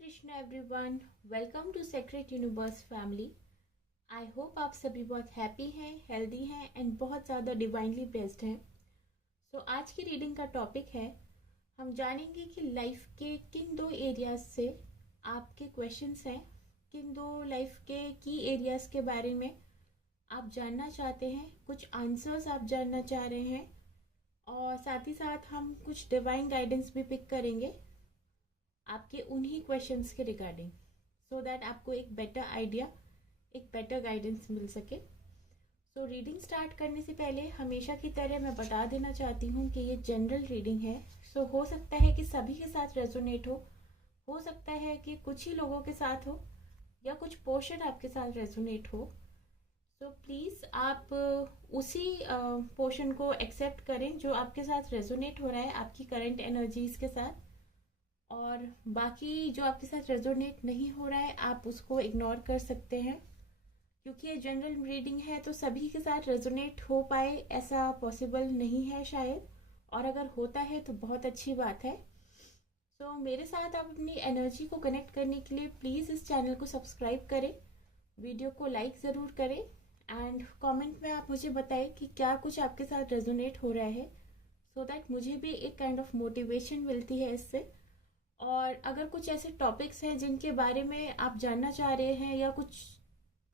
Krishna everyone, welcome to secret universe family. I hope आप सभी बहुत हैप्पी हैं, हेल्दी हैं एंड बहुत ज़्यादा डिवाइनली ब्लेस्ड हैं। सो आज की रीडिंग का टॉपिक है, हम जानेंगे कि लाइफ के किन दो एरियाज से आपके क्वेश्चंस हैं, किन दो लाइफ के की एरियाज के बारे में आप जानना चाहते हैं, कुछ आंसर्स आप जानना चाह रहे हैं और साथ ही साथ हम कुछ डिवाइन गाइडेंस भी पिक करेंगे आपके उन्हीं क्वेश्चंस के रिगार्डिंग, सो दैट आपको एक बेटर आइडिया, एक बेटर गाइडेंस मिल सके। सो रीडिंग स्टार्ट करने से पहले हमेशा की तरह मैं बता देना चाहती हूँ कि ये जनरल रीडिंग है। सो हो सकता है कि सभी के साथ रेजोनेट हो सकता है कि कुछ ही लोगों के साथ हो या कुछ पोर्शन आपके साथ रेजोनेट हो। सो प्लीज़ आप उसी पोर्शन को एक्सेप्ट करें जो आपके साथ रेजोनेट हो रहा है आपकी करंट एनर्जीज के साथ, और बाकी जो आपके साथ रेजोनेट नहीं हो रहा है आप उसको इग्नोर कर सकते हैं, क्योंकि ये जनरल रीडिंग है तो सभी के साथ रेजोनेट हो पाए ऐसा पॉसिबल नहीं है शायद, और अगर होता है तो बहुत अच्छी बात है। तो मेरे साथ आप अपनी एनर्जी को कनेक्ट करने के लिए प्लीज़ इस चैनल को सब्सक्राइब करें, वीडियो को लाइक ज़रूर करें एंड कमेंट में आप मुझे बताएं कि क्या कुछ आपके साथ रेजोनेट हो रहा है, सो दैट मुझे भी एक काइंड ऑफ मोटिवेशन मिलती है इससे। और अगर कुछ ऐसे टॉपिक्स हैं जिनके बारे में आप जानना चाह रहे हैं या कुछ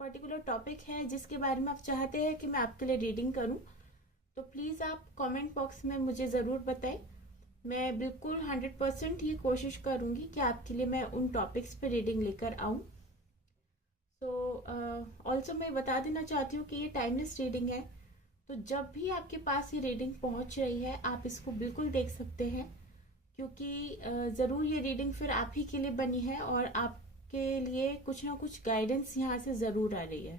पर्टिकुलर टॉपिक है जिसके बारे में आप चाहते हैं कि मैं आपके लिए रीडिंग करूं, तो प्लीज़ आप कमेंट बॉक्स में मुझे ज़रूर बताएं। मैं बिल्कुल 100% ये कोशिश करूंगी कि आपके लिए मैं उन टॉपिक्स पे रीडिंग लेकर आऊं। तो ऑल्सो मैं बता देना चाहती हूँ कि ये टाइमलेस रीडिंग है, तो जब भी आपके पास ये रीडिंग पहुँच रही है आप इसको बिल्कुल देख सकते हैं, क्योंकि ज़रूर ये रीडिंग फिर आप ही के लिए बनी है और आपके लिए कुछ ना कुछ गाइडेंस यहाँ से ज़रूर आ रही है।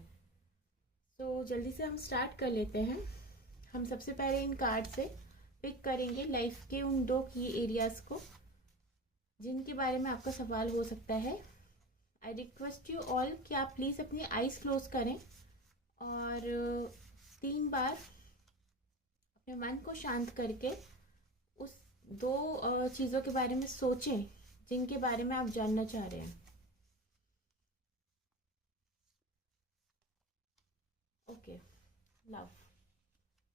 तो जल्दी से हम स्टार्ट कर लेते हैं। हम सबसे पहले इन कार्ड से पिक करेंगे लाइफ के उन दो की एरियाज़ को जिनके बारे में आपका सवाल हो सकता है। आई रिक्वेस्ट यू ऑल कि आप प्लीज़ अपनी आइज़ क्लोज करें और 3 बार अपने मन को शांत करके उस दो चीज़ों के बारे में सोचें जिनके बारे में आप जानना चाह रहे हैं। Okay, love.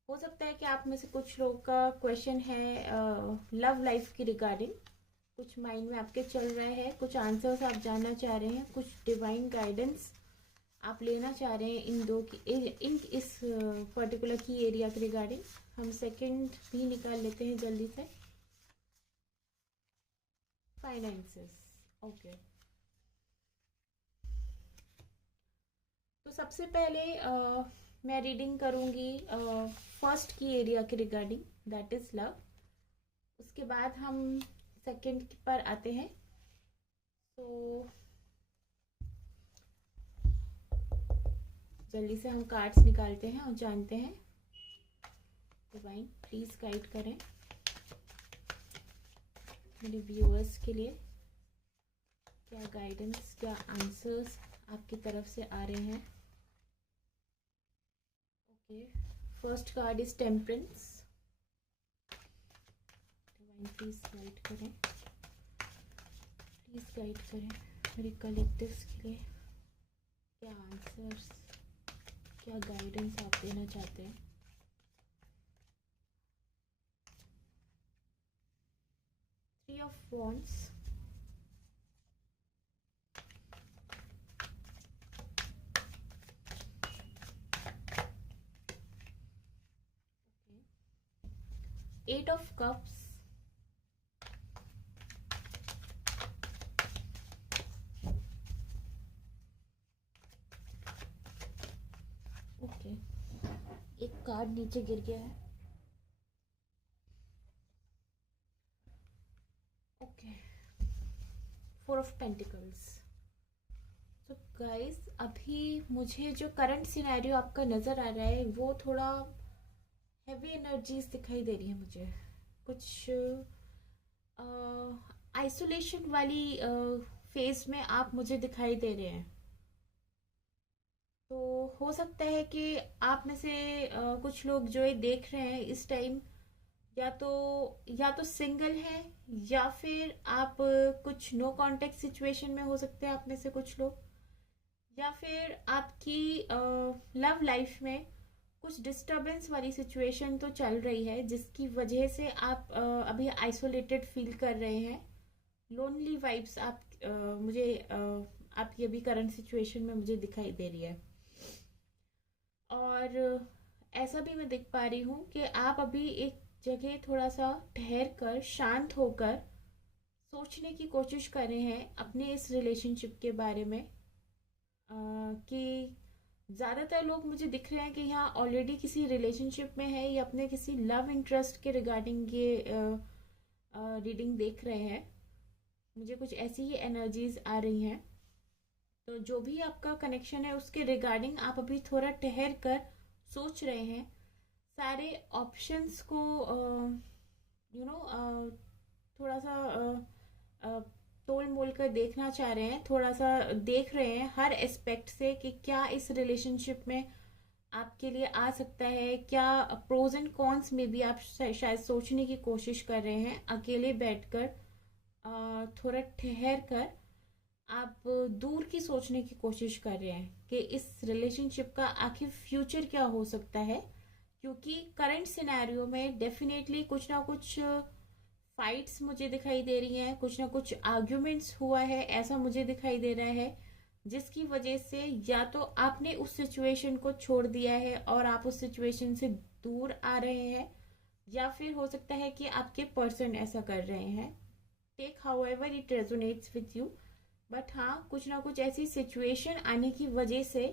हो सकता है कि आप में से कुछ लोगों का क्वेश्चन है लव लाइफ की रिगार्डिंग, कुछ माइंड में आपके चल रहा है, कुछ आंसर्स आप जानना चाह रहे हैं, कुछ डिवाइन गाइडेंस आप लेना चाह रहे हैं इन दो की इस पर्टिकुलर की एरिया के रिगार्डिंग। हम सेकंड भी निकाल लेते हैं जल्दी से। फाइनेंसेस। ओके, तो सबसे पहले मैं रीडिंग करूँगी फर्स्ट की एरिया के रिगार्डिंग, दैट इज़ लव। उसके बाद हम सेकंड पर आते हैं। तो जल्दी से हम कार्ड्स निकालते हैं और जानते हैं। डिवाइन प्लीज़ गाइड करें मेरे व्यूअर्स के लिए, क्या गाइडेंस, क्या आंसर्स आपकी तरफ से आ रहे हैं। Okay, first card is temperance. Divine please guide करें, प्लीज गाइड करें मेरे कलेक्टिव्स के लिए, क्या आंसर्स, क्या गाइडेंस आप देना चाहते हैं। Three of wands. Eight of cups. Okay, एक कार्ड नीचे गिर गया है। Okay, four of pentacles. तो गाइस अभी मुझे जो करंट सिनेरियो आपका नज़र आ रहा है वो थोड़ा हैवी एनर्जीज दिखाई दे रही है मुझे, कुछ आइसोलेशन वाली फेज में आप मुझे दिखाई दे रहे हैं। तो हो सकता है कि आप में से कुछ लोग जो ये देख रहे हैं इस टाइम या तो सिंगल है, या फिर आप कुछ नो कांटेक्ट सिचुएशन में हो सकते हैं आप में से कुछ लोग, या फिर आपकी लव लाइफ में कुछ डिस्टरबेंस वाली सिचुएशन तो चल रही है जिसकी वजह से आप अभी आइसोलेटेड फील कर रहे हैं। लोनली वाइब्स आपकी अभी करंट सिचुएशन में मुझे दिखाई दे रही है। और ऐसा भी मैं देख पा रही हूँ कि आप अभी एक जगह थोड़ा सा ठहर कर शांत होकर सोचने की कोशिश कर रहे हैं अपने इस रिलेशनशिप के बारे में। कि ज़्यादातर लोग मुझे दिख रहे हैं कि यहाँ ऑलरेडी किसी रिलेशनशिप में है या अपने किसी लव इंटरेस्ट के रिगार्डिंग ये रीडिंग देख रहे हैं। मुझे कुछ ऐसी ही एनर्जीज आ रही हैं। तो जो भी आपका कनेक्शन है उसके रिगार्डिंग आप अभी थोड़ा ठहर कर सोच रहे हैं, सारे ऑप्शंस को थोड़ा सा तोल मोल कर देखना चाह रहे हैं, थोड़ा सा देख रहे हैं हर एस्पेक्ट से कि क्या इस रिलेशनशिप में आपके लिए आ सकता है, क्या प्रोज एंड कॉन्स में भी आप शायद सोचने की कोशिश कर रहे हैं। अकेले बैठकर थोड़ा ठहर कर आप दूर की सोचने की कोशिश कर रहे हैं कि इस रिलेशनशिप का आखिर फ्यूचर क्या हो सकता है। क्योंकि करंट सिनेरियो में डेफिनेटली कुछ ना कुछ फाइट्स मुझे दिखाई दे रही हैं, कुछ ना कुछ आर्ग्यूमेंट्स हुआ है ऐसा मुझे दिखाई दे रहा है, जिसकी वजह से या तो आपने उस सिचुएशन को छोड़ दिया है और आप उस सिचुएशन से दूर आ रहे हैं, या फिर हो सकता है कि आपके पर्सन ऐसा कर रहे हैं। Take however it resonates with you, but हाँ, कुछ ना कुछ ऐसी सिचुएशन आने की वजह से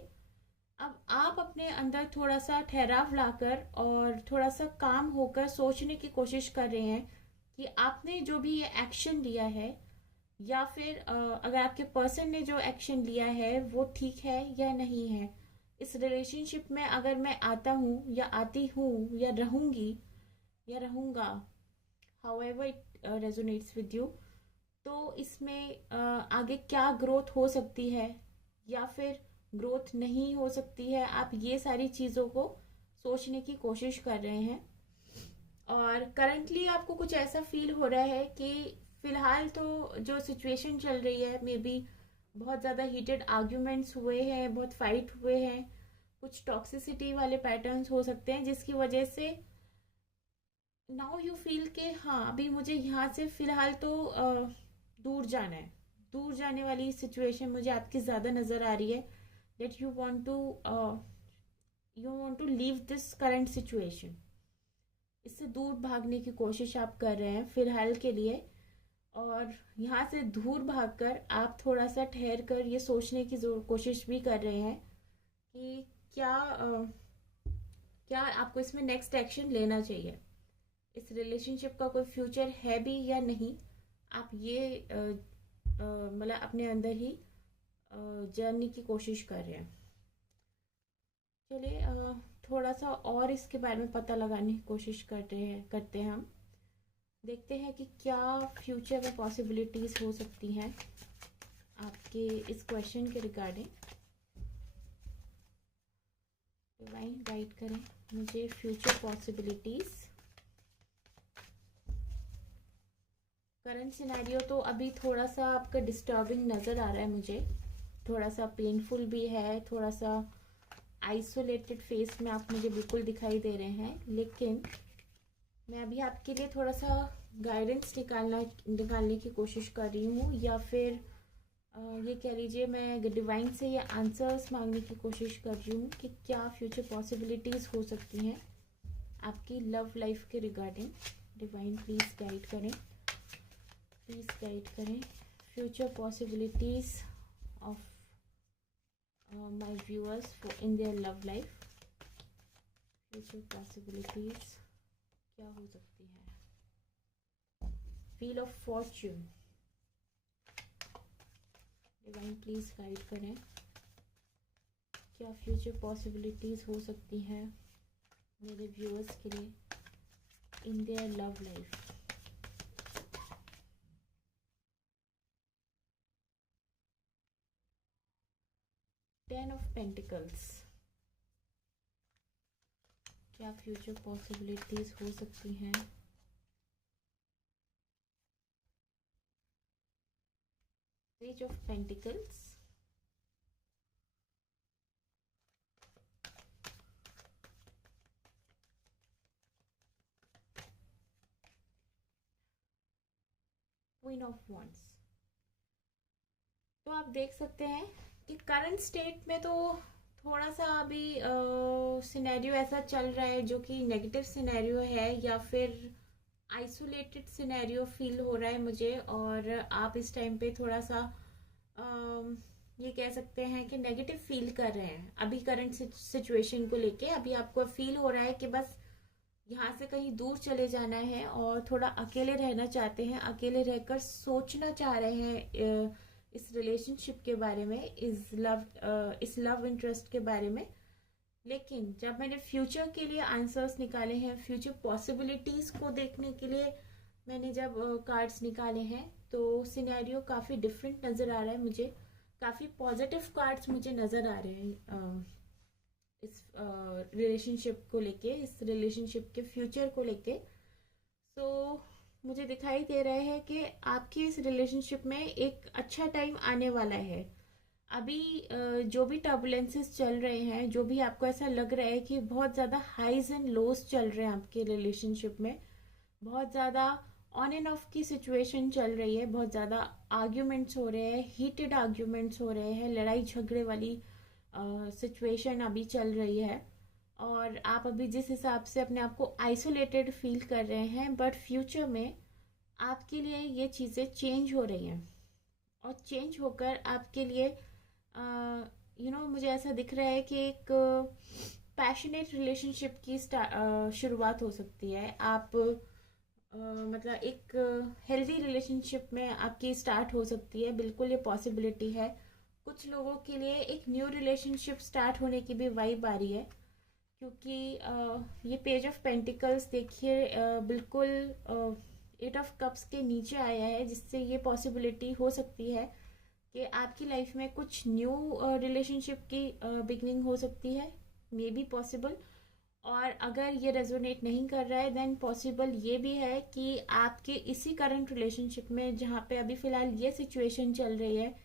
अब आप अपने अंदर थोड़ा सा ठहराव लाकर और थोड़ा सा काम होकर सोचने की कोशिश कर रहे हैं कि आपने जो भी ये एक्शन लिया है, या फिर अगर आपके पर्सन ने जो एक्शन लिया है वो ठीक है या नहीं है। इस रिलेशनशिप में अगर मैं आता हूँ या आती हूँ या रहूंगी या रहूंगा, how ever it resonates with you, तो इसमें आगे क्या ग्रोथ हो सकती है या फिर ग्रोथ नहीं हो सकती है। आप ये सारी चीज़ों को सोचने की कोशिश कर रहे हैं। और करंटली आपको कुछ ऐसा फील हो रहा है कि फिलहाल तो जो सिचुएशन चल रही है, मे बी बहुत ज़्यादा हीटेड आर्ग्यूमेंट्स हुए हैं, बहुत फाइट हुए हैं, कुछ टॉक्सिसिटी वाले पैटर्न्स हो सकते हैं, जिसकी वजह से नाउ यू फील के हाँ अभी मुझे यहाँ से फिलहाल तो दूर जाना है। दूर जाने वाली सिचुएशन मुझे आपकी ज़्यादा नज़र आ रही है, that you want to leave this current situation. इससे दूर भागने की कोशिश आप कर रहे हैं फिलहाल के लिए। और यहाँ से दूर भागकर आप थोड़ा सा ठहर कर ये सोचने की कोशिश भी कर रहे हैं कि क्या आपको इसमें नेक्स्ट एक्शन लेना चाहिए, इस रिलेशनशिप का कोई फ्यूचर है भी या नहीं। आप ये मतलब अपने अंदर ही जानने की कोशिश कर रहे हैं। चलिए थोड़ा सा और इसके बारे में पता लगाने की कोशिश करते हैं हम। देखते हैं कि क्या फ्यूचर में पॉसिबिलिटीज़ हो सकती हैं आपके इस क्वेश्चन के रिगार्डिंग। डिवाइन गाइड करें मुझे फ्यूचर पॉसिबिलिटीज़। करंट सिनेरियो तो अभी थोड़ा सा आपका डिस्टर्बिंग नज़र आ रहा है मुझे, थोड़ा सा पेनफुल भी है, थोड़ा सा आइसोलेटेड फेस में आप मुझे बिल्कुल दिखाई दे रहे हैं। लेकिन मैं अभी आपके लिए थोड़ा सा गाइडेंस निकालने की कोशिश कर रही हूँ, या फिर ये कह लीजिए मैं डिवाइन से ये आंसर्स मांगने की कोशिश कर रही हूँ कि क्या फ्यूचर पॉसिबिलिटीज़ हो सकती हैं आपकी लव लाइफ के रिगार्डिंग। डिवाइन प्लीज़ गाइड करें, प्लीज़ गाइड करें future possibilities of my viewers in their love life. Future possibilities क्या हो सकती है। Wheel of Fortune, divine please guide करें क्या फ्यूचर पॉसिबिलिटीज़ हो सकती हैं मेरे व्यूअर्स के लिए in their love life. Ten of pentacles, क्या फ्यूचर पॉसिबिलिटीज़ हो सकती हैं Page of Pentacles, Queen of Wands। तो आप देख सकते हैं कि करंट स्टेट में तो थोड़ा सा अभी सिनेरियो ऐसा चल रहा है जो कि नेगेटिव सिनेरियो है, या फिर आइसोलेटेड सिनेरियो फील हो रहा है मुझे। और आप इस टाइम पे थोड़ा सा अम, ये कह सकते हैं कि नेगेटिव फील कर रहे हैं अभी करंट सिचुएशन को लेके। अभी आपको फील हो रहा है कि बस यहाँ से कहीं दूर चले जाना है और थोड़ा अकेले रहना चाहते हैं, अकेले रहकर सोचना चाह रहे हैं इस रिलेशनशिप के बारे में, इस लव इंटरेस्ट के बारे में। लेकिन जब मैंने फ्यूचर के लिए आंसर्स निकाले हैं, फ्यूचर पॉसिबिलिटीज को देखने के लिए मैंने जब कार्ड्स निकाले हैं, तो सिनेरियो काफ़ी डिफरेंट नज़र आ रहा है मुझे। काफ़ी पॉजिटिव कार्ड्स मुझे नज़र आ रहे हैं इस रिलेशनशिप को लेके, इस रिलेशनशिप के फ्यूचर को लेके। सो मुझे दिखाई दे रहा है कि आपकी इस रिलेशनशिप में एक अच्छा टाइम आने वाला है। अभी जो भी टर्बुलेंसेस चल रहे हैं, जो भी आपको ऐसा लग रहा है कि बहुत ज़्यादा हाइज एंड लोज चल रहे हैं आपके रिलेशनशिप में, बहुत ज़्यादा ऑन एंड ऑफ की सिचुएशन चल रही है, बहुत ज़्यादा आर्ग्यूमेंट्स हो रहे हैं, हीटेड आर्ग्यूमेंट्स हो रहे हैं, लड़ाई झगड़े वाली सिचुएशन अभी चल रही है। और आप अभी जिस हिसाब से अपने आप को आइसोलेटेड फील कर रहे हैं, बट फ्यूचर में आपके लिए ये चीज़ें चेंज हो रही हैं। और चेंज होकर आपके लिए मुझे ऐसा दिख रहा है कि एक पैशनेट रिलेशनशिप की शुरुआत हो सकती है। आप मतलब एक हेल्दी रिलेशनशिप में आपकी स्टार्ट हो सकती है, बिल्कुल ये पॉसिबिलिटी है। कुछ लोगों के लिए एक न्यू रिलेशनशिप स्टार्ट होने की भी वाइब आ रही है, क्योंकि ये पेज ऑफ पेंटिकल्स देखिए बिल्कुल एट ऑफ कप्स के नीचे आया है, जिससे ये पॉसिबिलिटी हो सकती है कि आपकी लाइफ में कुछ न्यू रिलेशनशिप की बिगनिंग हो सकती है, मे बी पॉसिबल। और अगर ये रेजोनेट नहीं कर रहा है, देन पॉसिबल ये भी है कि आपके इसी करंट रिलेशनशिप में, जहाँ पे अभी फ़िलहाल ये सिचुएशन चल रही है,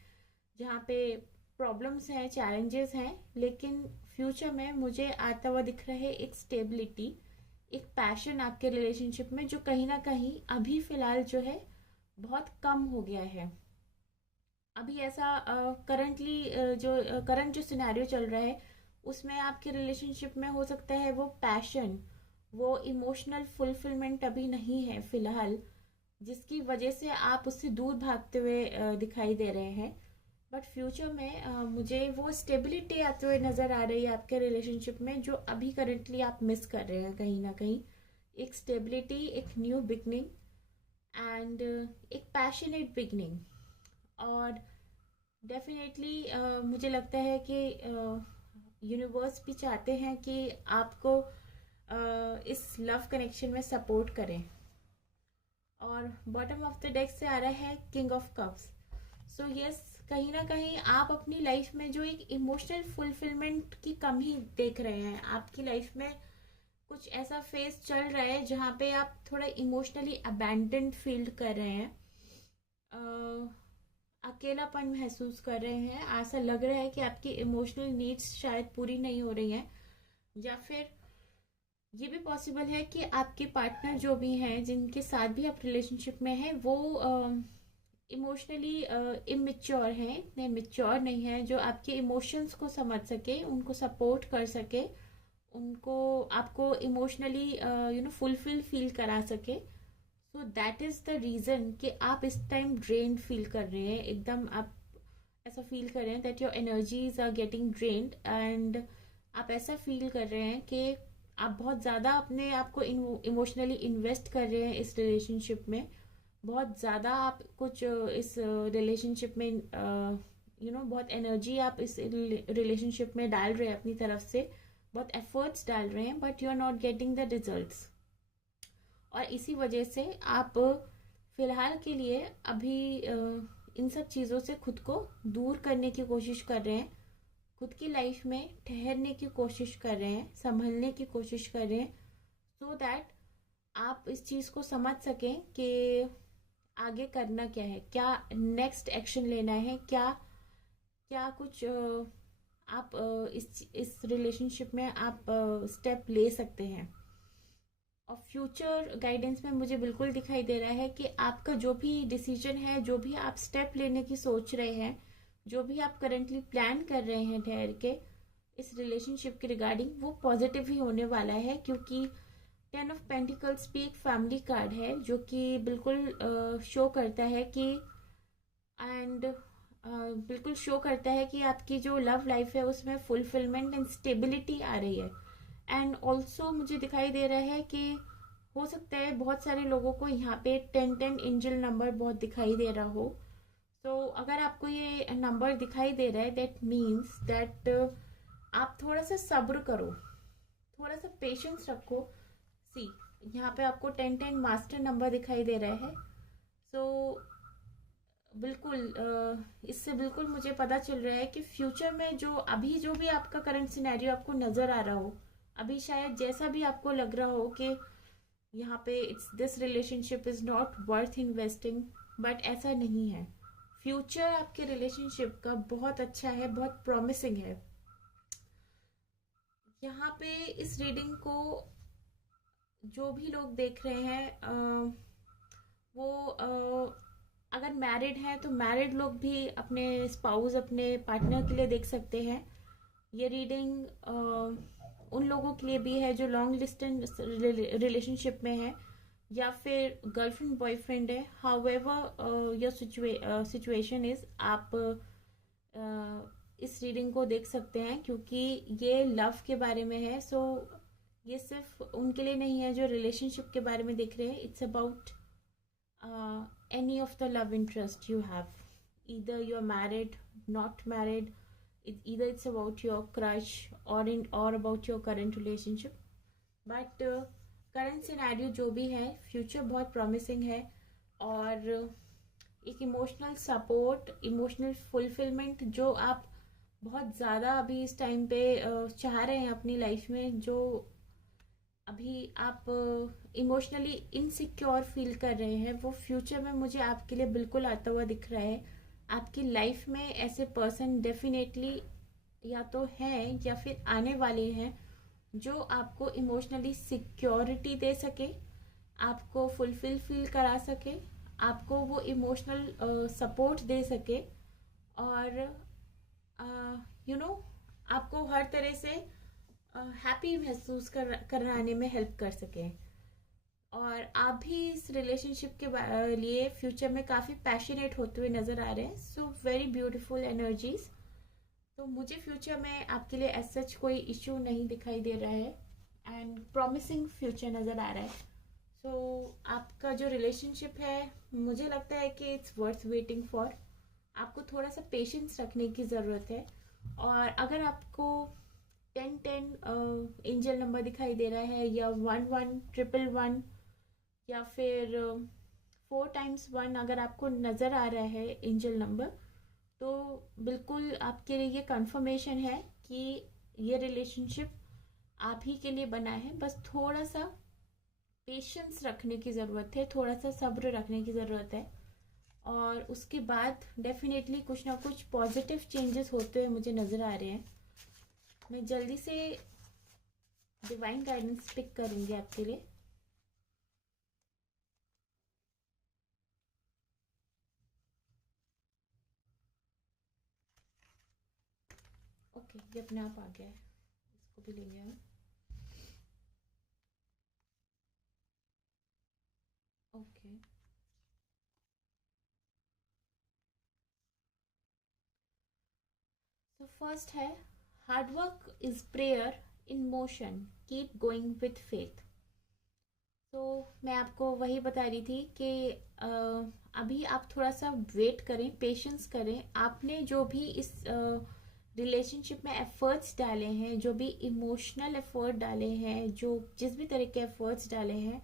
जहाँ पे प्रॉब्लम्स हैं, चैलेंजेस हैं, लेकिन फ्यूचर में मुझे आता हुआ दिख रहा है एक स्टेबिलिटी, एक पैशन आपके रिलेशनशिप में, जो कहीं ना कहीं अभी फ़िलहाल जो है बहुत कम हो गया है। अभी ऐसा करंटली जो करंट जो सिनेरियो चल रहा है, उसमें आपके रिलेशनशिप में हो सकता है वो पैशन, वो इमोशनल फुलफिलमेंट अभी नहीं है फिलहाल, जिसकी वजह से आप उससे दूर भागते हुए दिखाई दे रहे हैं। बट फ्यूचर में मुझे वो स्टेबिलिटी आते हुए नज़र आ रही है आपके रिलेशनशिप में, जो अभी करंटली आप मिस कर रहे हैं कहीं ना कहीं। एक स्टेबिलिटी, एक न्यू बिगनिंग, एंड एक पैशनेट बिगनिंग। और डेफिनेटली मुझे लगता है कि यूनिवर्स भी चाहते हैं कि आपको इस लव कनेक्शन में सपोर्ट करें। और बॉटम ऑफ द डेक से आ रहा है king of cups. So yes, कहीं ना कहीं आप अपनी लाइफ में जो एक इमोशनल फुलफिलमेंट की कमी देख रहे हैं, आपकी लाइफ में कुछ ऐसा फेज चल रहा है जहाँ पे आप थोड़ा इमोशनली अबैंडन्ड फील कर रहे हैं, अकेलापन महसूस कर रहे हैं, ऐसा लग रहा है कि आपकी इमोशनल नीड्स शायद पूरी नहीं हो रही हैं। या फिर ये भी पॉसिबल है कि आपके पार्टनर जो भी हैं, जिनके साथ भी आप रिलेशनशिप में हैं, वो इमोशनली इमेच्योर हैं, इतने मेच्योर नहीं है जो आपके इमोशंस को समझ सके, उनको सपोर्ट कर सके, उनको आपको इमोशनली फुलफिल फील करा सके। So that is the reason कि आप इस टाइम ड्रेन्ड फील कर रहे हैं, एकदम आप ऐसा फील कर रहे हैं that your energies are getting drained, and आप ऐसा फील कर रहे हैं कि आप बहुत ज़्यादा अपने आप को इमोशनली इन्वेस्ट कर रहे हैं इस रिलेशनशिप में। बहुत ज़्यादा आप कुछ इस रिलेशनशिप में बहुत एनर्जी आप इस रिलेशनशिप में डाल रहे हैं अपनी तरफ से, बहुत एफर्ट्स डाल रहे हैं, but you are not getting the results. और इसी वजह से आप फिलहाल के लिए अभी इन सब चीज़ों से खुद को दूर करने की कोशिश कर रहे हैं, खुद की लाइफ में ठहरने की कोशिश कर रहे हैं, संभलने की कोशिश कर रहे हैं, सो दैट आप इस चीज़ को समझ सकें कि आगे करना क्या है, क्या नेक्स्ट एक्शन लेना है, क्या क्या कुछ आप इस रिलेशनशिप में आप स्टेप ले सकते हैं। और फ्यूचर गाइडेंस में मुझे बिल्कुल दिखाई दे रहा है कि आपका जो भी डिसीजन है, जो भी आप स्टेप लेने की सोच रहे हैं, जो भी आप करंटली प्लान कर रहे हैं ठहर के इस रिलेशनशिप के रिगार्डिंग, वो पॉजिटिव ही होने वाला है। क्योंकि 10 ऑफ पेंटिकल्स भी एक फैमिली कार्ड है जो कि बिल्कुल शो करता है कि एंड बिल्कुल शो करता है कि आपकी जो लव लाइफ है उसमें फुलफिलमेंट एंड स्टेबिलिटी आ रही है। एंड ऑल्सो मुझे दिखाई दे रहा है कि हो सकता है बहुत सारे लोगों को यहाँ पे 10-10 एंजल नंबर बहुत दिखाई दे रहा हो। तो अगर आपको ये नंबर दिखाई दे रहा है, दैट मीन्स दैट आप थोड़ा सा सब्र करो, थोड़ा सा पेशेंस रखो। सी, यहाँ पे आपको 10-10 मास्टर नंबर दिखाई दे रहा है। सो बिल्कुल इससे बिल्कुल मुझे पता चल रहा है कि फ्यूचर में जो भी आपका करंट सिनेरियो आपको नज़र आ रहा हो, अभी शायद जैसा भी आपको लग रहा हो कि यहाँ पे it's this relationship is not worth investing, but ऐसा नहीं है। फ्यूचर आपके रिलेशनशिप का बहुत अच्छा है, बहुत प्रॉमिसिंग है। यहाँ पे इस रीडिंग को जो भी लोग देख रहे हैं वो अगर मैरिड हैं तो मैरिड लोग भी अपने स्पाउस, अपने पार्टनर के लिए देख सकते हैं। ये रीडिंग उन लोगों के लिए भी है जो लॉन्ग डिस्टेंस रिलेशनशिप में है या फिर गर्लफ्रेंड बॉयफ्रेंड है। हाउएवर योर सिचुएशन इज, आप इस रीडिंग को देख सकते हैं क्योंकि ये लव के बारे में है। सो ये सिर्फ उनके लिए नहीं है जो रिलेशनशिप के बारे में देख रहे हैं। It's about any of the love interest you have, either you're married, not married, either it's about your crush or about your current relationship, but current scenario जो भी है, future बहुत promising है। और एक इमोशनल सपोर्ट, इमोशनल फुलफिलमेंट जो आप बहुत ज़्यादा अभी इस टाइम पे चाह रहे हैं अपनी लाइफ में, जो अभी आप इमोशनली इनसिक्योर फील कर रहे हैं, वो फ्यूचर में मुझे आपके लिए बिल्कुल आता हुआ दिख रहा है। आपकी लाइफ में ऐसे पर्सन डेफिनेटली या तो हैं या फिर आने वाले हैं जो आपको इमोशनली सिक्योरिटी दे सके, आपको फुलफिल फील करा सके, आपको वो इमोशनल सपोर्ट दे सके और यू नो आपको हर तरह से हैप्पी महसूस कराने में हेल्प कर सकें। और आप भी इस रिलेशनशिप के लिए फ्यूचर में काफ़ी पैशनेट होते हुए नज़र आ रहे हैं। So very beautiful energies. तो मुझे फ्यूचर में आपके लिए एज सच कोई इश्यू नहीं दिखाई दे रहा है एंड प्रॉमिसिंग फ्यूचर नज़र आ रहा है। सो आपका जो रिलेशनशिप है, मुझे लगता है कि इट्स वर्थ वेटिंग फॉर। आपको थोड़ा सा पेशेंस रखने की ज़रूरत है। और अगर आपको 10-10 एंजल नंबर दिखाई दे रहा है या 1111 या फिर 4x1 अगर आपको नज़र आ रहा है एंजल नंबर, तो बिल्कुल आपके लिए ये कंफर्मेशन है कि ये रिलेशनशिप आप ही के लिए बना है। बस थोड़ा सा पेशेंस रखने की ज़रूरत है, थोड़ा सा सब्र रखने की ज़रूरत है और उसके बाद डेफिनेटली कुछ ना कुछ पॉजिटिव चेंजेस होते हुए मुझे नज़र आ रहे हैं। मैं जल्दी से डिवाइन गाइडेंस पिक करूंगी आपके लिए। ओके, ये अपने आप आ गया है, इसको भी लेंगे हम। ओके, तो फर्स्ट है hard work is prayer in motion, keep going with faith. तो मैं आपको वही बता रही थी कि अभी आप थोड़ा सा वेट करें, पेशेंस करें। आपने जो भी इस रिलेशनशिप में एफर्ट्स डाले हैं, जो भी इमोशनल एफर्ट डाले हैं, जो जिस भी तरह के एफर्ट्स डाले हैं,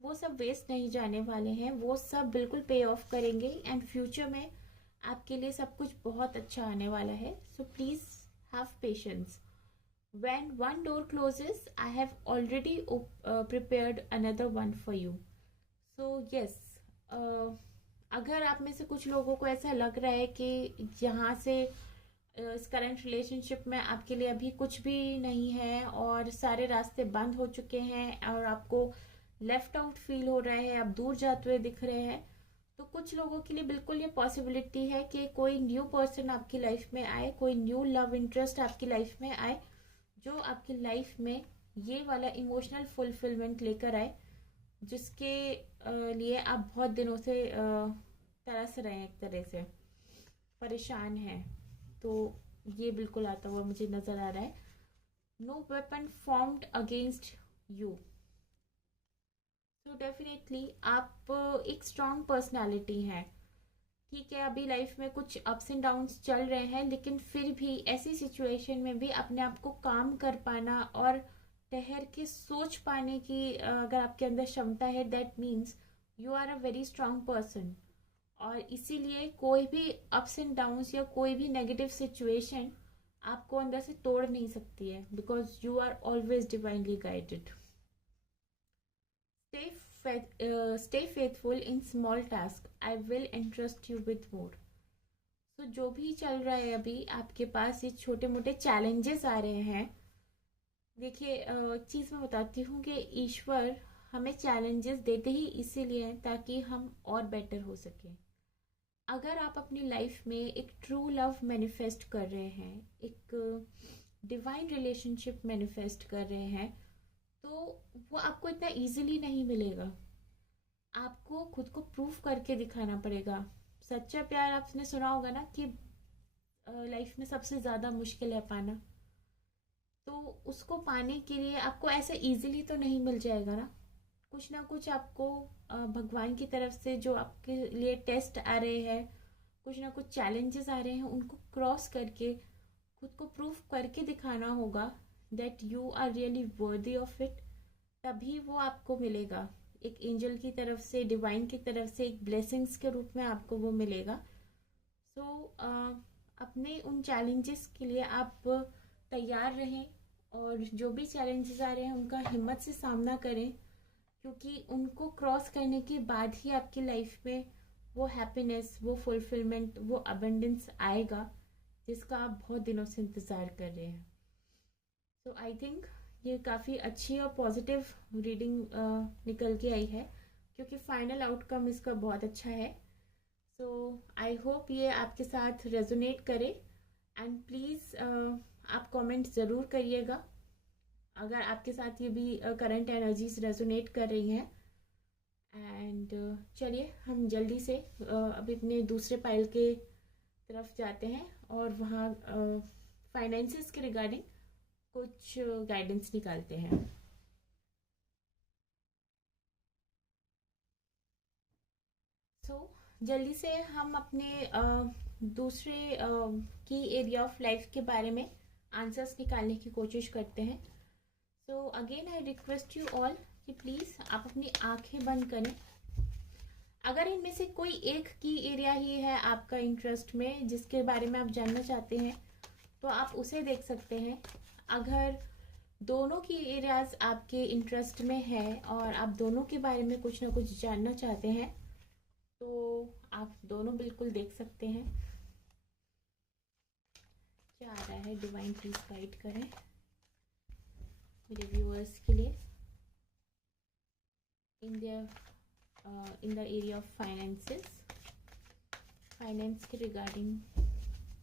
वो सब वेस्ट नहीं जाने वाले हैं। वो सब बिल्कुल पे ऑफ करेंगे एंड फ्यूचर में आपके लिए सब कुछ बहुत अच्छा आने वाला है। So please have patience. When one door closes, I have already prepared another one for you. So yes, uh, अगर आप में से कुछ लोगों को ऐसा लग रहा है कि यहाँ से इस करंट रिलेशनशिप में आपके लिए अभी कुछ भी नहीं है और सारे रास्ते बंद हो चुके हैं और आपको लेफ्ट आउट फील हो रहा है, आप दूर जाते हुए दिख रहे हैं, तो कुछ लोगों के लिए बिल्कुल ये पॉसिबिलिटी है कि कोई न्यू पर्सन आपकी लाइफ में आए, कोई न्यू लव इंटरेस्ट आपकी लाइफ में आए, जो आपकी लाइफ में ये वाला इमोशनल फुलफिलमेंट लेकर आए, जिसके लिए आप बहुत दिनों से तरस रहे हैं, एक तरह से परेशान हैं। तो ये बिल्कुल आता हुआ मुझे नज़र आ रहा है। No weapon formed against you. तो डेफिनेटली आप एक स्ट्रांग पर्सनालिटी हैं। ठीक है, अभी लाइफ में कुछ अप्स एंड डाउन्स चल रहे हैं, लेकिन फिर भी ऐसी सिचुएशन में भी अपने आप को काम कर पाना और ठहर के सोच पाने की अगर आपके अंदर क्षमता है, that means you are a very strong person. और इसीलिए कोई भी अप्स एंड डाउन्स या कोई भी नेगेटिव सिचुएशन आपको अंदर से तोड़ नहीं सकती है, because you are always divinely guided. Stay faithful in small task, I will entrust you with more. तो जो भी चल रहा है अभी आपके पास, ये छोटे मोटे चैलेंजेस आ रहे हैं, देखिए एक चीज़ मैं बताती हूँ कि ईश्वर हमें चैलेंजेस देते ही इसीलिए हैं ताकि हम और बेटर हो सकें। अगर आप अपनी लाइफ में एक ट्रू लव मैनिफेस्ट कर रहे हैं, एक डिवाइन रिलेशनशिप मैनिफेस्ट कर रहे हैं, तो वो आपको इतना इजीली नहीं मिलेगा। आपको खुद को प्रूफ करके दिखाना पड़ेगा। सच्चा प्यार आपने सुना होगा ना कि लाइफ में सबसे ज़्यादा मुश्किल है पाना। तो उसको पाने के लिए आपको ऐसे इजीली तो नहीं मिल जाएगा ना कुछ आपको भगवान की तरफ से जो आपके लिए टेस्ट आ रहे हैं, कुछ ना कुछ चैलेंजेस आ रहे हैं, उनको क्रॉस करके खुद को प्रूफ करके दिखाना होगा that you are really worthy of it. तभी वो आपको मिलेगा, एक एंजल की तरफ से, डिवाइन की तरफ से एक ब्लेसिंग्स के रूप में आपको वो मिलेगा। अपने उन चैलेंजेस के लिए आप तैयार रहें और जो भी चैलेंजेस आ रहे हैं उनका हिम्मत से सामना करें, क्योंकि उनको क्रॉस करने के बाद ही आपकी लाइफ में वो हैप्पीनेस, वो फुलफिलमेंट, वो अबंडेंस आएगा जिसका आप बहुत दिनों से इंतज़ार कर रहे हैं। सो आई थिंक ये काफ़ी अच्छी और पॉजिटिव रीडिंग निकल के आई है, क्योंकि फाइनल आउटकम इसका बहुत अच्छा है। सो आई होप ये आपके साथ रेजोनेट करे, एंड प्लीज़ आप कमेंट ज़रूर करिएगा अगर आपके साथ ये भी करंट एनर्जीज रेजोनेट कर रही हैं। एंड चलिए हम जल्दी से अब अपने दूसरे पाइल के तरफ जाते हैं और वहाँ फाइनेंसेस के रिगार्डिंग कुछ गाइडेंस निकालते हैं। जल्दी से हम अपने दूसरे की एरिया ऑफ लाइफ के बारे में आंसर्स निकालने की कोशिश करते हैं। So again I request you all कि प्लीज़ आप अपनी आंखें बंद करें। अगर इनमें से कोई एक की एरिया ही है आपका इंटरेस्ट में, जिसके बारे में आप जानना चाहते हैं, तो आप उसे देख सकते हैं। अगर दोनों की एरियाज आपके इंटरेस्ट में है और आप दोनों के बारे में कुछ ना कुछ जानना चाहते हैं, तो आप दोनों बिल्कुल देख सकते हैं। क्या आ रहा है, डिवाइन प्लीज गाइड करें मेरे व्यूअर्स के लिए in the area of finance के रिगार्डिंग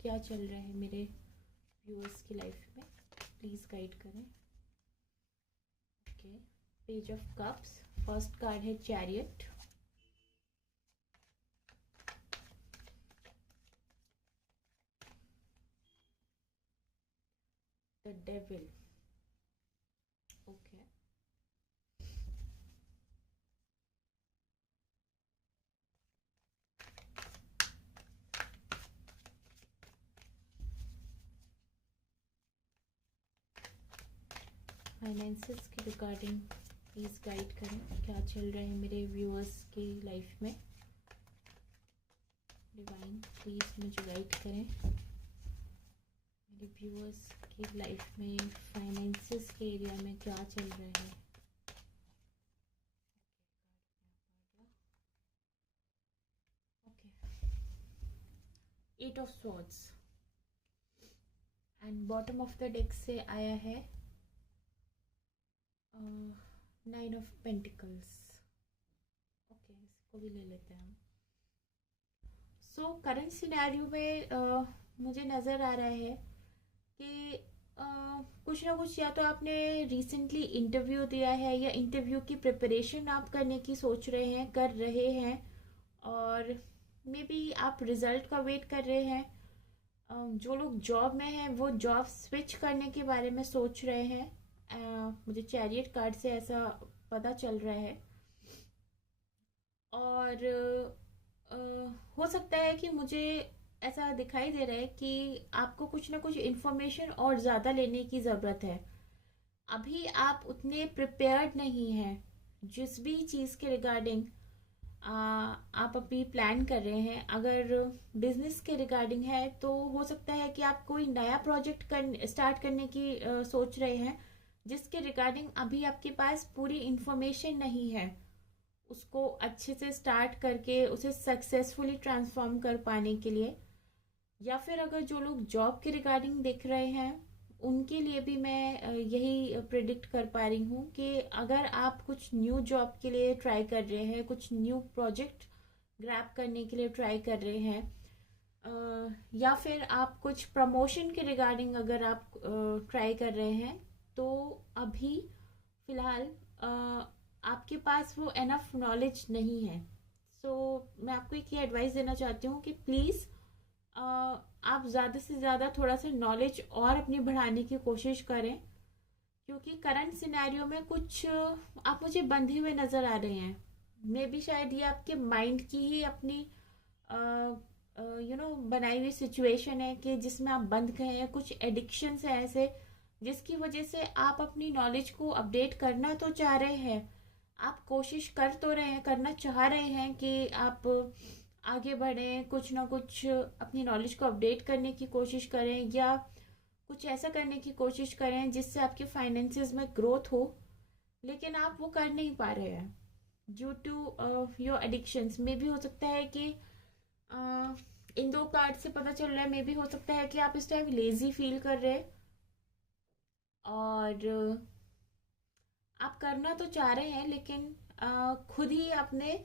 क्या चल रहा है मेरे व्यूअर्स की लाइफ में, प्लीज़ गाइड करें। Okay, page of cups, first card है chariot, the devil. Okay, finances के रिगार्डिंग प्लीज़ गाइड करें क्या चल रहा है मेरे व्यूअर्स की लाइफ में। डिवाइन प्लीज़ मुझे गाइड करें मेरे व्यूअर्स की लाइफ में फाइनेंसेस के एरिया में क्या चल रहा है। Eight of swords and bottom of the deck से आया है नाइन ऑफ पेंटिकल्स। ओके, इसको भी ले लेते हैं हम। सो करंट सिनेरियो में मुझे नज़र आ रहा है कि कुछ ना कुछ, या तो आपने रिसेंटली इंटरव्यू दिया है या इंटरव्यू की प्रिपरेशन आप करने की सोच रहे हैं, कर रहे हैं, और मे बी आप रिज़ल्ट का वेट कर रहे हैं। जो लोग जॉब में हैं वो जॉब स्विच करने के बारे में सोच रहे हैं। मुझे चैरियट कार्ड से ऐसा पता चल रहा है। और हो सकता है कि मुझे ऐसा दिखाई दे रहा है कि आपको कुछ ना कुछ इन्फॉर्मेशन और ज़्यादा लेने की ज़रूरत है। अभी आप उतने प्रिपेयर्ड नहीं हैं जिस भी चीज़ के रिगार्डिंग आप अभी प्लान कर रहे हैं। अगर बिजनेस के रिगार्डिंग है तो हो सकता है कि आप कोई नया प्रोजेक्ट स्टार्ट करने की सोच रहे हैं, जिसके रिगार्डिंग अभी आपके पास पूरी इंफॉर्मेशन नहीं है। उसको अच्छे से स्टार्ट करके उसे सक्सेसफुली ट्रांसफॉर्म कर पाने के लिए, या फिर अगर जो लोग जॉब के रिगार्डिंग देख रहे हैं उनके लिए भी मैं यही प्रिडिक्ट कर पा रही हूँ कि अगर आप कुछ न्यू जॉब के लिए ट्राई कर रहे हैं, कुछ न्यू प्रोजेक्ट ग्रैब करने के लिए ट्राई कर रहे हैं, या फिर आप कुछ प्रमोशन के रिगार्डिंग अगर आप ट्राई कर रहे हैं, तो अभी फ़िलहाल आपके पास वो एनफ नॉलेज नहीं है। सो मैं आपको एक ये एडवाइस देना चाहती हूँ कि प्लीज़ आप ज़्यादा से ज़्यादा थोड़ा सा नॉलेज और अपनी बढ़ाने की कोशिश करें, क्योंकि करंट सिनेरियो में कुछ आप मुझे बंधे हुए नज़र आ रहे हैं। मे बी शायद ये आपके माइंड की ही अपनी बनाई हुई सिचुएशन है कि जिसमें आप बंध गए हैं। कुछ एडिक्शंस हैं ऐसे जिसकी वजह से आप अपनी नॉलेज को अपडेट करना तो चाह रहे हैं, आप कोशिश कर तो रहे हैं, करना चाह रहे हैं कि आप आगे बढ़ें, कुछ ना कुछ अपनी नॉलेज को अपडेट करने की कोशिश करें, या कुछ ऐसा करने की कोशिश करें जिससे आपके फाइनेंसेस में ग्रोथ हो, लेकिन आप वो कर नहीं पा रहे हैं ड्यू टू योर एडिक्शंस। मे भी हो सकता है कि इन दो कार्ड से पता चल रहा है, मे भी हो सकता है कि आप इस टाइम लेजी फील कर रहे हैं और आप करना तो चाह रहे हैं, लेकिन खुद ही अपने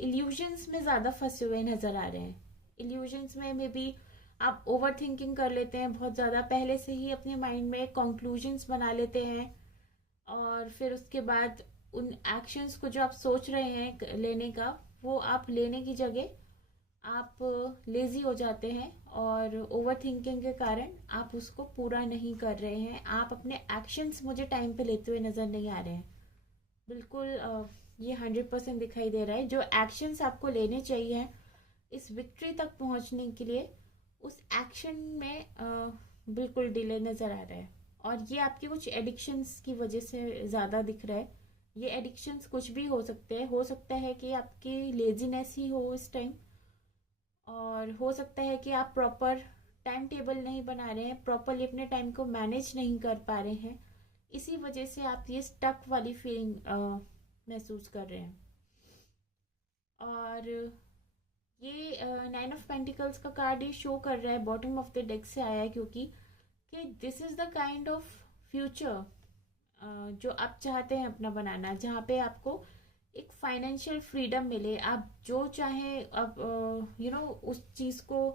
इल्यूजन्स में ज़्यादा फंसे हुए नज़र आ रहे हैं। इल्यूजन्स में मे बी आप ओवर थिंकिंग कर लेते हैं बहुत ज़्यादा, पहले से ही अपने माइंड में कंक्लूजन्स बना लेते हैं, और फिर उसके बाद उन एक्शंस को जो आप सोच रहे हैं लेने का, वो आप लेने की जगह आप लेज़ी हो जाते हैं, और ओवर थिंकिंग के कारण आप उसको पूरा नहीं कर रहे हैं। आप अपने एक्शंस मुझे टाइम पे लेते हुए नज़र नहीं आ रहे हैं। बिल्कुल ये 100% दिखाई दे रहा है। जो एक्शंस आपको लेने चाहिए इस विक्ट्री तक पहुंचने के लिए, उस एक्शन में बिल्कुल डिले नज़र आ रहा है, और ये आपके कुछ एडिक्शंस की वजह से ज़्यादा दिख रहा है। ये एडिक्शंस कुछ भी हो सकते हैं। हो सकता है कि आपकी लेजीनेस ही हो इस टाइम, और हो सकता है कि आप प्रॉपर टाइम टेबल नहीं बना रहे हैं, प्रॉपरली अपने टाइम को मैनेज नहीं कर पा रहे हैं, इसी वजह से आप ये स्टक वाली फीलिंग महसूस कर रहे हैं। और ये नाइन ऑफ पेंटिकल्स का कार्ड ये शो कर रहा है, बॉटम ऑफ द डेक से आया है, क्योंकि कि this is the kind of future जो आप चाहते हैं अपना बनाना, जहाँ पे आपको एक फाइनेंशियल फ्रीडम मिले, आप जो चाहें अब उस चीज़ को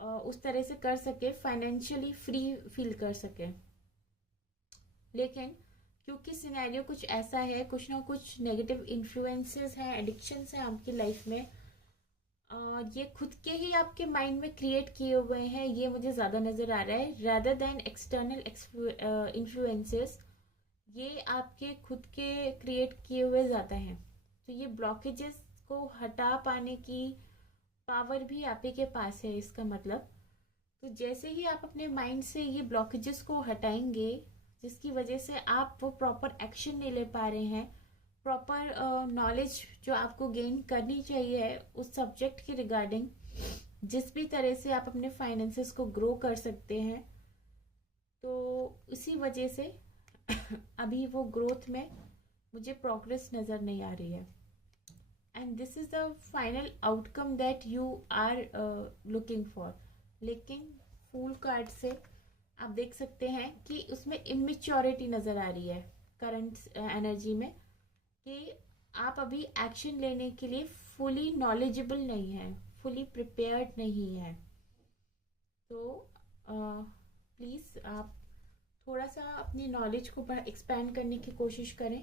उस तरह से कर सके, फाइनेंशियली फ्री फील कर सके। लेकिन क्योंकि सिनेरियो कुछ ऐसा है, कुछ ना कुछ नेगेटिव इन्फ्लुएंसेस हैं, एडिक्शंस हैं आपकी लाइफ में, ये खुद के ही आपके माइंड में क्रिएट किए हुए हैं, ये मुझे ज़्यादा नज़र आ रहा है rather देन एक्सटर्नल इन्फ्लुएंसेस। ये आपके खुद के क्रिएट किए हुए ज़्यादा हैं, तो ये ब्लॉकेजेस को हटा पाने की पावर भी आप ही के पास है, इसका मतलब। तो जैसे ही आप अपने माइंड से ये ब्लॉकेजेस को हटाएंगे, जिसकी वजह से आप वो प्रॉपर एक्शन नहीं ले पा रहे हैं, प्रॉपर नॉलेज जो आपको गेन करनी चाहिए उस सब्जेक्ट के रिगार्डिंग, जिस भी तरह से आप अपने फाइनेंसेस को ग्रो कर सकते हैं, तो इसी वजह से अभी वो ग्रोथ में मुझे प्रोग्रेस नज़र नहीं आ रही है। And this is the final outcome that you are looking for. लेकिन फूल कार्ड से आप देख सकते हैं कि उसमें इमेच्योरिटी नज़र आ रही है करंट एनर्जी में, कि आप अभी एक्शन लेने के लिए फुली नॉलेजेबल नहीं है, फुली प्रिपेयर्ड नहीं है। तो प्लीज़ आप थोड़ा सा अपनी नॉलेज को एक्सपैंड करने की कोशिश करें,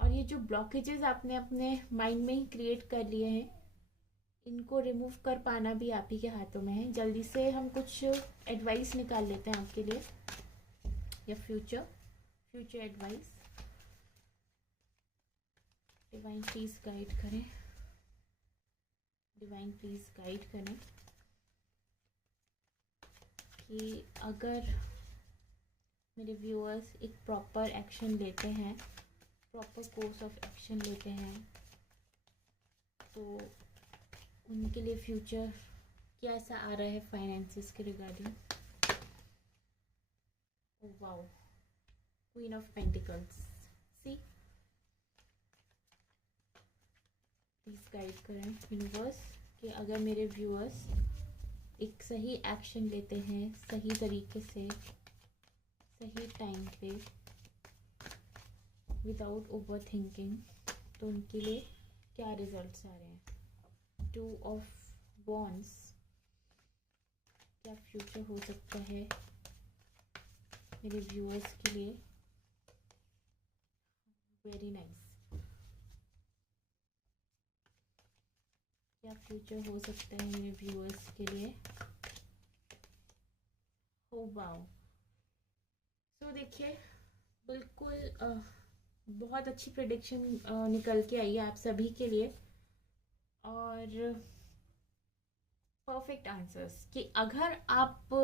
और ये जो ब्लॉकेजेस आपने अपने माइंड में ही क्रिएट कर लिए हैं, इनको रिमूव कर पाना भी आप ही के हाथों में है। जल्दी से हम कुछ एडवाइस निकाल लेते हैं आपके लिए, या future advice. Divine please guide करें, डिवाइन प्लीज गाइड करें कि अगर मेरे व्यूअर्स एक प्रॉपर एक्शन लेते हैं, प्रॉपर कोर्स ऑफ एक्शन लेते हैं, तो उनके लिए फ्यूचर कैसा आ रहा है फाइनेंसेस के regarding. Wow, queen of pentacles, see, please guide करें यूनिवर्स कि अगर मेरे व्यूअर्स एक सही एक्शन लेते हैं, सही तरीके से, सही टाइम पे, विदाउट ओवर थिंकिंग, तो उनके लिए क्या रिजल्ट्स आ रहे हैं। 2 ऑफ वॉन्ड्स, क्या फ्यूचर हो सकता है मेरे व्यूअर्स के लिए। वेरी नाइस, क्या फ्यूचर हो सकता है मेरे व्यूअर्स के लिए। हो वाओ, सो देखिए, बिल्कुल बहुत अच्छी प्रेडिक्शन निकल के आई है आप सभी के लिए, और परफेक्ट आंसर्स कि अगर आप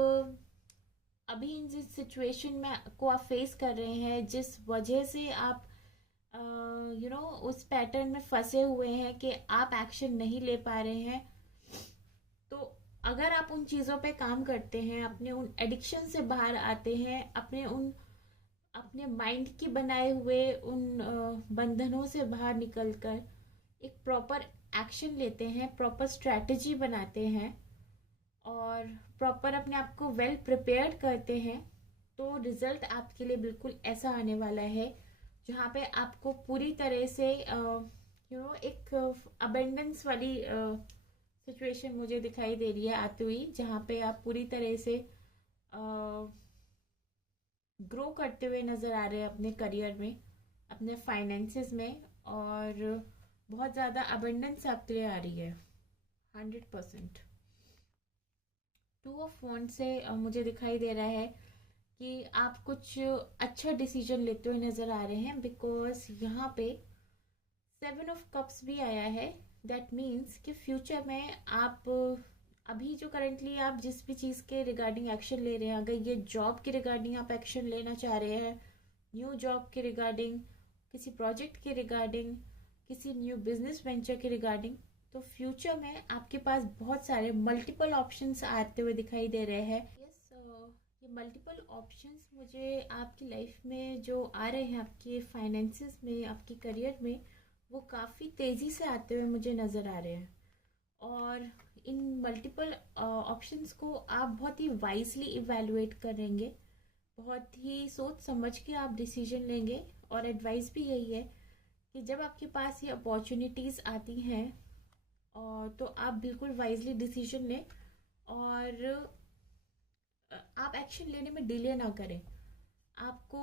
अभी इन जिस सिचुएशन में को आप फेस कर रहे हैं, जिस वजह से आप उस पैटर्न में फंसे हुए हैं कि आप एक्शन नहीं ले पा रहे हैं, तो अगर आप उन चीज़ों पे काम करते हैं, अपने उन एडिक्शन से बाहर आते हैं, अपने माइंड की बनाए हुए उन बंधनों से बाहर निकलकर एक प्रॉपर एक्शन लेते हैं, प्रॉपर स्ट्रैटेजी बनाते हैं, और प्रॉपर अपने आप को वेल प्रिपेयर्ड करते हैं, तो रिजल्ट आपके लिए बिल्कुल ऐसा आने वाला है जहाँ पे आपको पूरी तरह से एक अबेंडेंस वाली सिचुएशन मुझे दिखाई दे रही है आती हुई, जहाँ पे आप पूरी तरह से ग्रो करते हुए नज़र आ रहे हैं अपने करियर में, अपने फाइनेंसेस में, और बहुत ज़्यादा अबेंडेंस आपके लिए आ रही है 100%। 2 ऑफ वॉन्ड से मुझे दिखाई दे रहा है कि आप कुछ अच्छा डिसीजन लेते हुए नज़र आ रहे हैं, बिकॉज यहाँ पे 7 ऑफ कप्स भी आया है। दैट मीन्स कि फ्यूचर में आप अभी जो करंटली आप जिस भी चीज़ के रिगार्डिंग एक्शन ले रहे हैं, अगर ये जॉब के रिगार्डिंग आप एक्शन लेना चाह रहे हैं, न्यू जॉब के रिगार्डिंग, किसी प्रोजेक्ट के रिगार्डिंग, किसी न्यू बिजनेस वेंचर के रिगार्डिंग, तो फ्यूचर में आपके पास बहुत सारे मल्टीपल ऑप्शंस आते हुए दिखाई दे रहे हैं। ये मल्टीपल ऑप्शंस मुझे आपकी लाइफ में जो आ रहे हैं, आपके फाइनेंसेस में, आपके करियर में, वो काफ़ी तेज़ी से आते हुए मुझे नज़र आ रहे हैं, और इन मल्टीपल ऑप्शंस को आप बहुत ही वाइजली इवेलुएट करेंगे, बहुत ही सोच समझ के आप डिसीजन लेंगे, और एडवाइस भी यही है कि जब आपके पास ये अपॉर्चुनिटीज़ आती हैं, और तो आप बिल्कुल वाइजली डिसीजन लें, और आप एक्शन लेने में डिले ना करें। आपको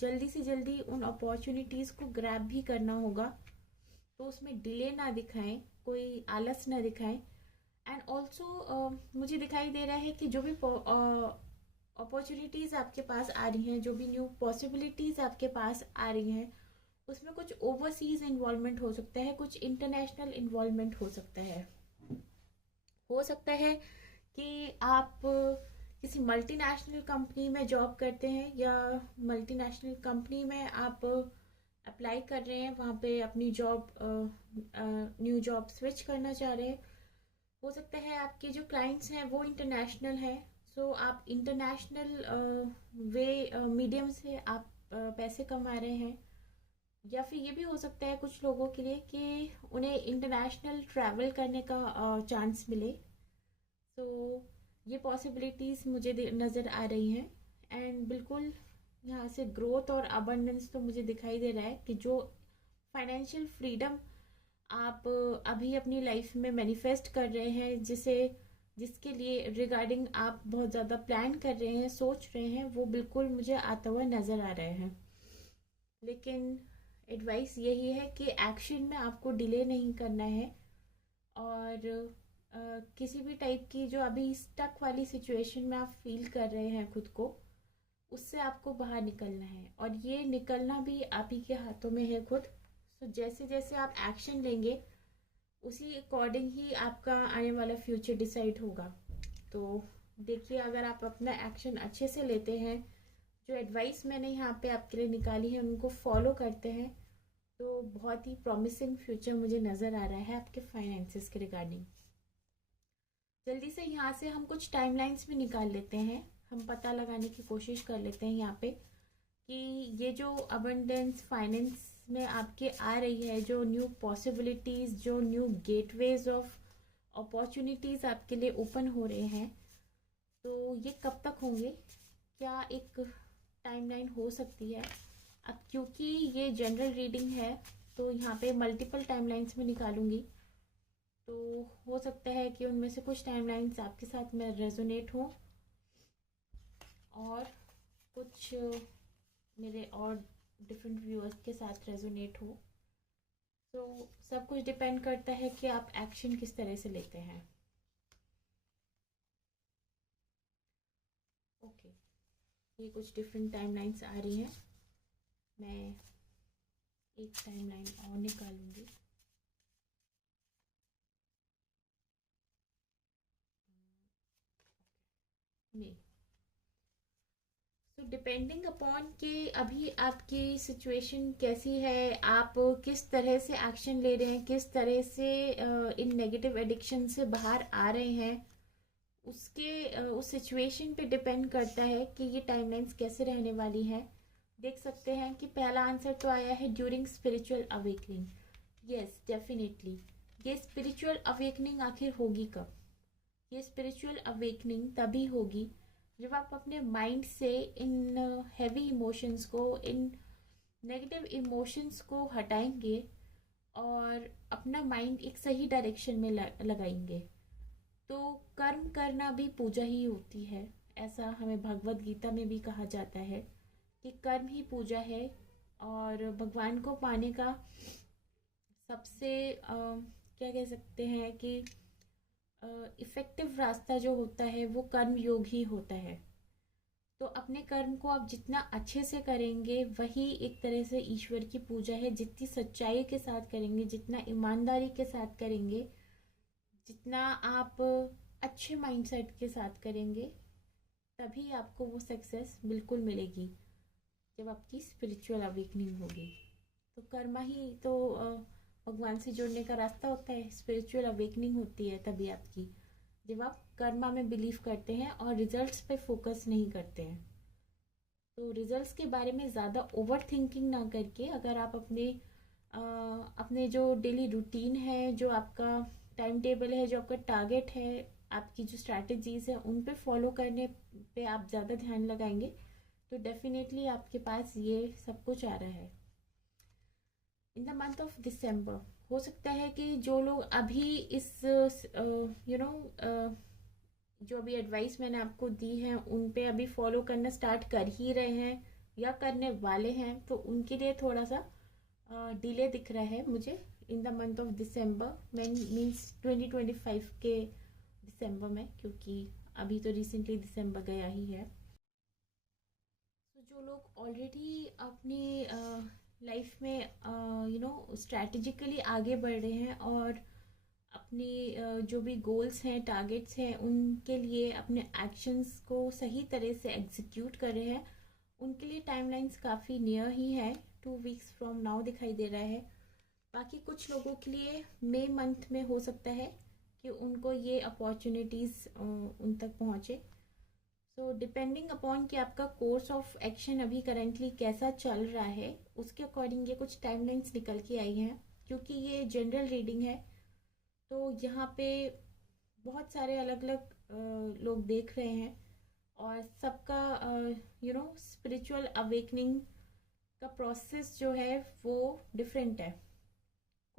जल्दी से जल्दी उन अपॉर्चुनिटीज़ को ग्रैब भी करना होगा, तो उसमें डिले ना दिखाएं, कोई आलस ना दिखाएं। एंड ऑल्सो मुझे दिखाई दे रहा है कि जो भी अपॉर्चुनिटीज़ आपके पास आ रही हैं, जो भी न्यू पॉसिबिलिटीज़ आपके पास आ रही हैं, उसमें कुछ ओवरसीज़ इन्वॉल्वमेंट हो सकता है, कुछ इंटरनेशनल इन्वॉल्वमेंट हो सकता है कि आप किसी मल्टीनेशनल कंपनी में जॉब करते हैं, या मल्टीनेशनल कंपनी में आप अप्लाई कर रहे हैं, वहाँ पे अपनी जॉब न्यू जॉब स्विच करना चाह रहे हैं। हो सकता है आपके जो क्लाइंट्स हैं वो इंटरनेशनल हैं, सो आप इंटरनेशनल मीडियम से आप पैसे कमा रहे हैं, या फिर ये भी हो सकता है कुछ लोगों के लिए कि उन्हें इंटरनेशनल ट्रैवल करने का चांस मिले। सो ये पॉसिबिलिटीज़ मुझे नज़र आ रही हैं। एंड बिल्कुल यहाँ से ग्रोथ और अबंडेंस तो मुझे दिखाई दे रहा है कि जो फाइनेंशियल फ्रीडम आप अभी अपनी लाइफ में मैनिफेस्ट कर रहे हैं, जिसके लिए रिगार्डिंग आप बहुत ज़्यादा प्लान कर रहे हैं, सोच रहे हैं, वो बिल्कुल मुझे आता हुआ नज़र आ रहे हैं। लेकिन एडवाइस यही है कि एक्शन में आपको डिले नहीं करना है, और किसी भी टाइप की जो अभी स्टक वाली सिचुएशन में आप फील कर रहे हैं खुद को, उससे आपको बाहर निकलना है, और ये निकलना भी आप ही के हाथों में है खुद। तो जैसे जैसे आप एक्शन लेंगे, उसी अकॉर्डिंग ही आपका आने वाला फ्यूचर डिसाइड होगा। तो देखिए, अगर आप अपना एक्शन अच्छे से लेते हैं, जो एडवाइस मैंने यहाँ पे आपके लिए निकाली है उनको फॉलो करते हैं, तो बहुत ही प्रॉमिसिंग फ्यूचर मुझे नज़र आ रहा है आपके फाइनेंसेस के रिगार्डिंग। जल्दी से यहाँ से हम कुछ टाइमलाइंस भी निकाल लेते हैं, हम पता लगाने की कोशिश कर लेते हैं यहाँ पे कि ये जो अबंडेंस फाइनेंस में आपके आ रही है, जो न्यू पॉसिबिलिटीज़, जो न्यू गेटवेज ऑफ अपॉर्चुनिटीज़ आपके लिए ओपन हो रहे हैं, तो ये कब तक होंगे, क्या एक टाइमलाइन हो सकती है। अब क्योंकि ये जनरल रीडिंग है, तो यहाँ पे मल्टीपल टाइमलाइंस में निकालूंगी, तो हो सकता है कि उनमें से कुछ टाइमलाइंस आपके साथ में रेजोनेट हो, और कुछ मेरे और डिफरेंट व्यूअर्स के साथ रेजोनेट हो। तो सब कुछ डिपेंड करता है कि आप एक्शन किस तरह से लेते हैं। ओके, ये कुछ डिफरेंट टाइमलाइंस आ रही हैं। मैं एक टाइमलाइन और निकालूंगी। मे तो डिपेंडिंग अपॉन कि अभी आपकी सिचुएशन कैसी है, आप किस तरह से एक्शन ले रहे हैं, किस तरह से इन नेगेटिव एडिक्शन से बाहर आ रहे हैं, उस सिचुएशन पे डिपेंड करता है कि ये टाइमलाइंस कैसे रहने वाली है। देख सकते हैं कि पहला आंसर तो आया है during spiritual awakening. Yes, definitely. ये स्पिरिचुअल अवेकनिंग आखिर होगी कब? ये स्पिरिचुअल अवेकनिंग तभी होगी जब आप अपने माइंड से इन हैवी इमोशंस को, इन नेगेटिव इमोशंस को हटाएंगे, और अपना माइंड एक सही डायरेक्शन में लगाएंगे। तो कर्म करना भी पूजा ही होती है, ऐसा हमें भगवत गीता में भी कहा जाता है कि कर्म ही पूजा है। और भगवान को पाने का सबसे क्या कह सकते हैं कि इफ़ेक्टिव रास्ता जो होता है वो कर्म योग ही होता है। तो अपने कर्म को आप जितना अच्छे से करेंगे, वही एक तरह से ईश्वर की पूजा है। जितनी सच्चाई के साथ करेंगे, जितना ईमानदारी के साथ करेंगे, जितना आप अच्छे माइंडसेट के साथ करेंगे, तभी आपको वो सक्सेस बिल्कुल मिलेगी जब आपकी स्पिरिचुअल अवेकनिंग होगी। तो कर्मा ही तो भगवान से जुड़ने का रास्ता होता है। स्पिरिचुअल अवेकनिंग होती है तभी आपकी, जब आप कर्मा में बिलीव करते हैं और रिजल्ट्स पे फोकस नहीं करते हैं। तो रिजल्ट्स के बारे में ज़्यादा ओवर थिंकिंग ना करके, अगर आप अपने जो डेली रूटीन है, जो आपका टाइम टेबल है, जो आपका टारगेट है, आपकी जो स्ट्रैटेजीज है, उन पे फॉलो करने पे आप ज़्यादा ध्यान लगाएंगे, तो डेफिनेटली आपके पास ये सब कुछ आ रहा है। In the month of December हो सकता है कि जो लोग अभी इस जो अभी एडवाइस मैंने आपको दी है उन पे अभी फॉलो करना स्टार्ट कर ही रहे हैं या करने वाले हैं, तो उनके लिए थोड़ा सा डिले दिख रहा है मुझे in the month of December, means 2025 के दिसंबर में, क्योंकि अभी तो रिसेंटली दिसंबर गया ही है। तो जो लोग ऑलरेडी अपनी लाइफ में स्ट्रैटेजिकली आगे बढ़ रहे हैं, और अपनी जो भी गोल्स हैं, टारगेट्स हैं, उनके लिए अपने एक्शंस को सही तरह से एग्जीक्यूट कर रहे हैं, उनके लिए टाइमलाइंस काफ़ी नियर ही है। 2 वीक्स फ्रॉम नाउ दिखाई दे रहा है। बाकी कुछ लोगों के लिए मई मंथ में हो सकता है कि उनको ये अपॉर्चुनिटीज़ उन तक पहुँचे। सो डिपेंडिंग अपॉन कि आपका कोर्स ऑफ एक्शन अभी करेंटली कैसा चल रहा है, उसके अकॉर्डिंग ये कुछ टाइमलाइंस निकल के आई हैं। क्योंकि ये जनरल रीडिंग है, तो यहाँ पे बहुत सारे अलग अलग लोग देख रहे हैं और सबका स्पिरिचुअल अवेकनिंग का प्रोसेस जो है वो डिफरेंट है।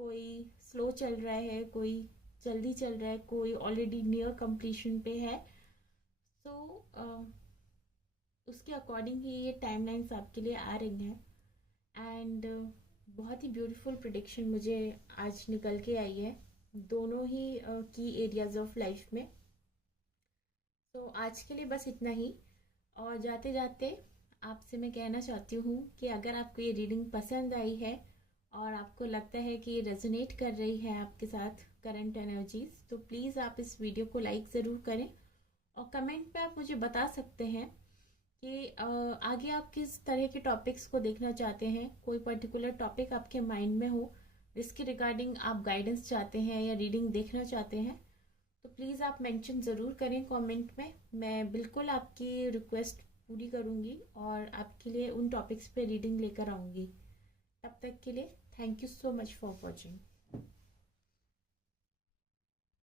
कोई स्लो चल रहा है, कोई जल्दी चल रहा है, कोई ऑलरेडी नियर कंप्लीशन पे है। सो उसके अकॉर्डिंग ही ये टाइमलाइंस आपके लिए आ रही हैं। एंड बहुत ही ब्यूटीफुल प्रेडिक्शन मुझे आज निकल के आई है दोनों ही की एरियाज ऑफ लाइफ में। तो आज के लिए बस इतना ही। और जाते जाते आपसे मैं कहना चाहती हूँ कि अगर आपको ये रीडिंग पसंद आई है और आपको लगता है कि ये रेजोनेट कर रही है आपके साथ करंट एनर्जीज, तो प्लीज़ आप इस वीडियो को लाइक ज़रूर करें और कमेंट पे आप मुझे बता सकते हैं कि आगे आप किस तरह के टॉपिक्स को देखना चाहते हैं। कोई पर्टिकुलर टॉपिक आपके माइंड में हो जिसके रिगार्डिंग आप गाइडेंस चाहते हैं या रीडिंग देखना चाहते हैं, तो प्लीज़ आप मेंशन ज़रूर करें कमेंट में। मैं बिल्कुल आपकी रिक्वेस्ट पूरी करूँगी और आपके लिए उन टॉपिक्स पे रीडिंग लेकर आऊँगी। तब तक के लिए thank you so much for watching.